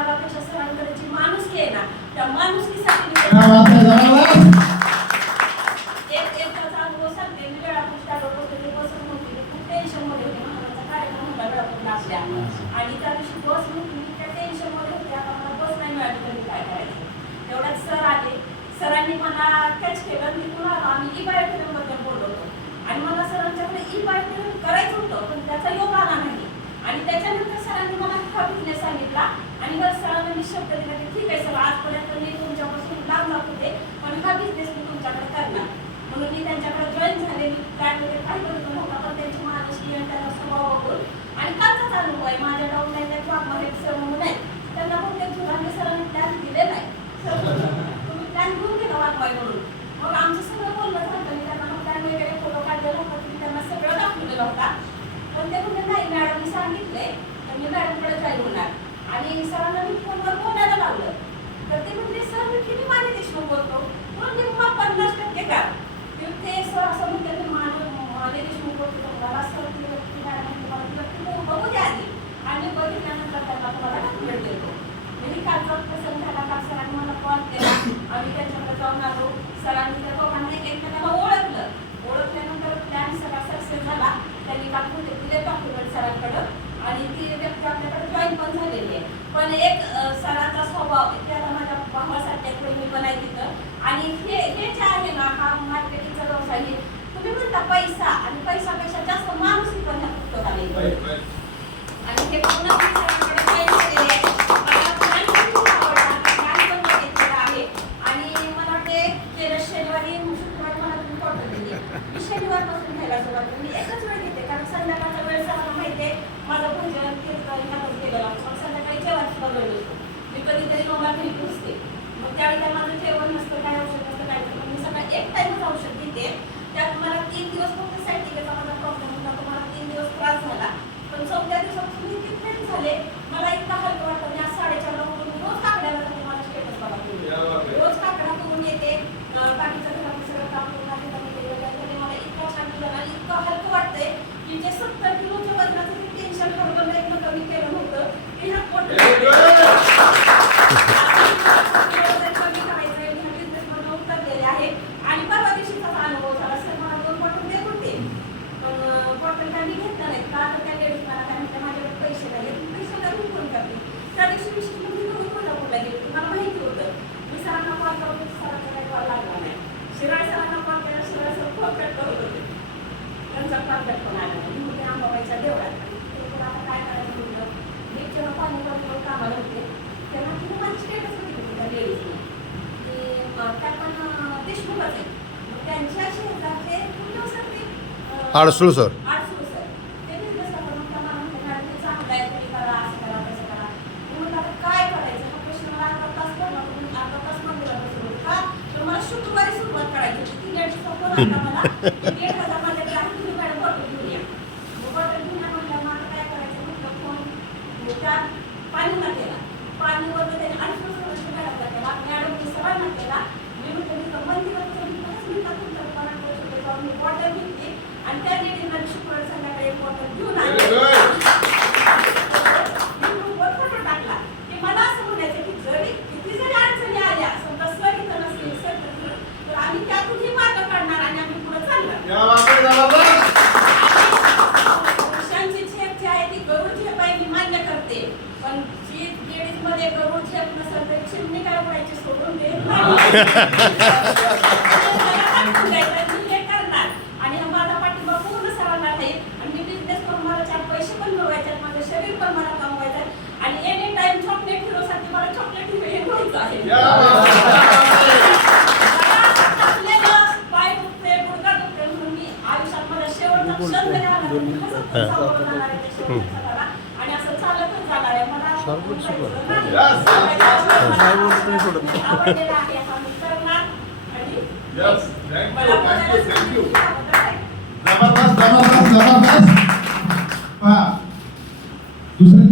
बाबापेक्षा सरांकडची माणुसकी आहे ना, त्या माणुसकीसाठी एक अनुभव सांगते. मी वेळापूर आलो होतो, ते बसून होती, खूप टेन्शन मध्ये होते. महाराजांचा कार्यक्रम होता वेळापूरला असल्या आणि त्या दिवशी बस नव्हती, त्या टेन्शन मध्ये होते. आता मला बस नाही मिळाली तरी काय करायचं. तेवढ्यात सर आले. सरांनी मला कॅच केलं. मी पुन्हा आम्ही ई-बायोटेरन बद्दल बोललो होतो आणि मला सरांच्याकडे ई-बायोटेरन करायचं होतं, पण त्याचा योग आला नाही. आणि त्याच्यानंतर सरांनी मला हा बिझनेस सांगितला आणि मग सरांना मी शब्द दिला की ठीक आहे सर, आजपर्यंत मी तुमच्यापासून लांब राहत होते, पण हा बिझनेस मी तुमच्याकडे करणार. म्हणून मी त्यांच्याकडे जॉईन झाले. मी त्यामध्ये काही करत नव्हता, पण त्यांची माणुसकी आणि त्यांचा स्वभाव बघून आणि कालचाच अनुभव आहे. माझ्या डाऊनलाईनच्या जॉबमध्ये सर म्हणून आहेत, त्यांना बहुतेक झुलांनी सरांनी प्लॅन दिलेला आहे. सर तुम्ही प्लॅन घेऊन गेला वाटवाय म्हणून. मग आमचं सगळं बोलणं झालं. मी त्यांना मग प्लॅन वगैरे फोटो काढलेला होता, मी त्यांना सगळं दाखवलेलं होता. पण ते म्हणजे नाही, मॅडमनी सांगितले तर मी मॅडमकडे जॉईन होणार. आणि सरांना मी फोनवर बोलायला लावलं तर ते म्हणजे सर मी किती माने देशमुख बोलतो, म्हणून मी 50% का ते सर असं म्हणतात की माने देशमुख बोलतो. मला सर ती मॅडम बघू द्या आधी आणि बघितल्यानंतर त्यांना तुम्हाला डॉक्युमेंट देतो. मी कालचा प्रसंग झाला. काल सरांनी मला कॉल केला, आम्ही त्यांच्याकडे जाऊन आलो. सरांनी त्या दोघांना एकमेकांना ओळखल्यानंतर प्लॅन सगळा सक्सेस झाला. त्यांनी काल कुठे दिले डॉक्युमेंट सरांकडं आणि ती व्यक्ती आपल्याकडे जॉईन पण झालेली आहे. पण एक सरांचा स्वभाव त्याला माझ्या भावासाठी मी बनाय तिथं. आणि हे जे आहे ना, हा मार्केटिंगचा व्यवसाय, हे तुम्ही म्हणता पैसा आणि पैशापेक्षा जास्त माणुसकी पण ह्या पुस्तकाला येते. आणि हे पूर्ण सरांकडे जॉईन झालेले आहे. मला प्लॅन खूप आवडला, प्लॅन पण बघितलेला आहे. आणि मला वाटते गेल्या शनिवारी शुक्रवारी मला तुम्ही ऑर्डर दिली. मी शनिवारपासून घ्यायला सुरुवात केली. मी एकच वेळ घेते, कारण संध्याकाळचा वेळ सरांना माहिती आहे माझं भोजन कीर्तन ह्यातच गेलेलं असतं. मग संध्याकाळी जेवण बनवलं होतं. मी कधीतरी नोंदा घरी पोचते. मग त्यावेळी काय माझं जेवण नसतं, काय औषध नसतं, काय नसतं. मी सकाळी एक टाईमच औषध घेते. त्यात मला 3 दिवस फक्त सायटिकाचा माझा प्रॉब्लेम होता, तो मला 3 दिवस त्रास झाला. पण 4थ्या दिवसापासून मी इतके फ्रेंड झाले, मला इतका हलकं वाटतं. मी आज 4:30ला उठून रोज काकड्याला जाते. माझा स्टेटस बघा, रोज काकडा करून येते. बाकीचं घरातलं सगळं काम करून आले. मला इतका छान झाला, इतकं हलकं वाटतंय की जे 70 किलोच्या वजनाचं ते टेन्शन हरवलं नाही, मग कमी केलं नव्हतं. ते ह्या कमी करायचं ह्या बिझनेसमधून उतरलेले आहे. आणि परवा दिवशीचाच अनुभव झाला. सर मला 2 बॉटल देत होते, पण बॉटल काय मी घेतलं नाही. का तर त्या लेडीज मला काय म्हणतात माझ्याकडे पैसे नाही, पैसे नाही फोन करते. त्या दिवशी विशेष म्हणजे मी कोल्हापूरला गेले, मला माहिती होतं. मी सरांना कॉल करतो, सरांचा काही कॉल लागला नाही. शिराळ सरांना कॉल केला, शिराळ सर फोन कट करत होते. त्यांचा कॉन्टॅक्ट पण आला नाही. मी आंबाबाईच्या देवळात आता काय करायचं म्हटलं, लेक्चरला पाणी करतो कामाला होते. त्यांना तुम्ही माझी स्टेटस बघितली त्या लेडीजने की त्या पण देशमुखच आहे. मग त्यांच्या शेजारचे कुठलं सर ते आडसूळ सर ते बिझनेस करतात. मग त्यांना म्हणते मॅडम ते चांगलं आहे, तुम्ही करा, असं करा, तसं करा. म्हणून आता काय करायचं हा प्रश्न मला अर्धा तास पडला. तुम्ही अर्धा तास मंदिरात बसलो का, तर मला शुक्रवारी सुरुवात करायची होती. 3 दिवसाचा फोन आला मला, 1,500 माझ्याकडे आहे, तुम्ही मॅडम बॉटल घेऊन या. मग बॉटल घेऊन या म्हटलं, मला काय करायचं म्हटलं, फोन त्यात पाणीला केला. पाणीवर त्याने 8 वर्षाची मॅडमला केला, मॅडमनी सरांना केला. मी म्हटलं मी तर मंदिराचं मिळतात तुमच्या दुकानात जाऊन मी बॉटल घेतली आणि त्या लेडीजला शुक्रवारी संध्याकाळी एक बॉटल घेऊन आली. फोटो टाकला की मला असं म्हणायचं की जरी किती जरी अडचणी आल्या, समजा सर इथं नसतील, सर तर आम्ही त्यातूनही मार्ग काढणार आणि आम्ही पुढे चालणार. पुरुषांची झेप जी आहे ती गरुड झेप आहे, मी मान्य करते. पण जी लेडीज मध्ये गरुड झेप नसेल तर चिमणी काय करायची सोडून दे. आणि हा माझा पाठिंबा पूर्ण सरांना आहे. आणि मी बिझनेस करून मला 4 पैसे पण मिळवायचे, माझं शरीर पण मला कमवायचं आहे. आणि एनी टाइम चॉकलेट हिरोसाठी मला चॉकलेट हिरो हे व्हायचं आहे. पाय दुखते, गुडघा दुखते, म्हणून मी आयुष्यात माझा शेवटचा क्षण जरी आला तरी आणि असं चालतच जाणार आहे. मला आवडलेला आहे हा मी करणार. आणि मला जबरदस्त.